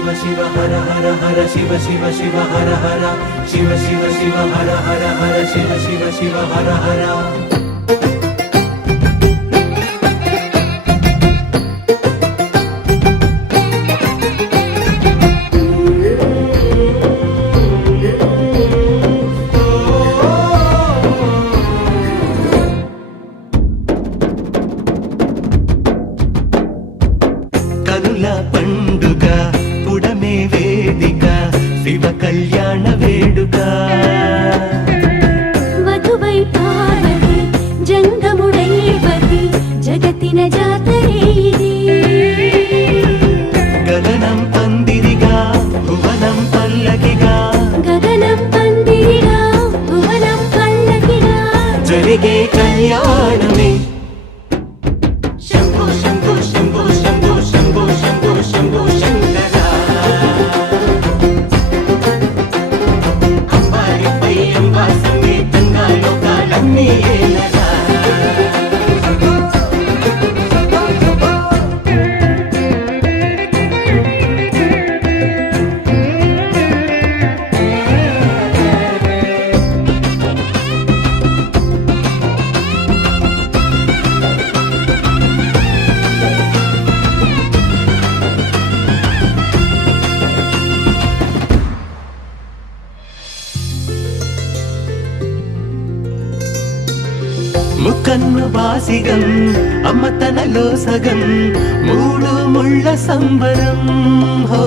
शिव शिव हर हर हर शिव शिव शिव हर हर शिव शिव शिव हर हर हर शिव शिव शिव हर हर పండుగ పుడమే వేదిక శివ కళ్యాణ వేడుక వధువై పార్వతి జంగముడైవతి జగతిన జాతరే ఇది గగనం పందిరిగా భువనం పల్లకిగా గగనం పందిరిగా భువనం పల్లకిగా జరిగే కళ్యాణమే ముకన్ను బాసిగం అమ్మ తనలో సగం మూడు ముళ్ళ సంబరం హో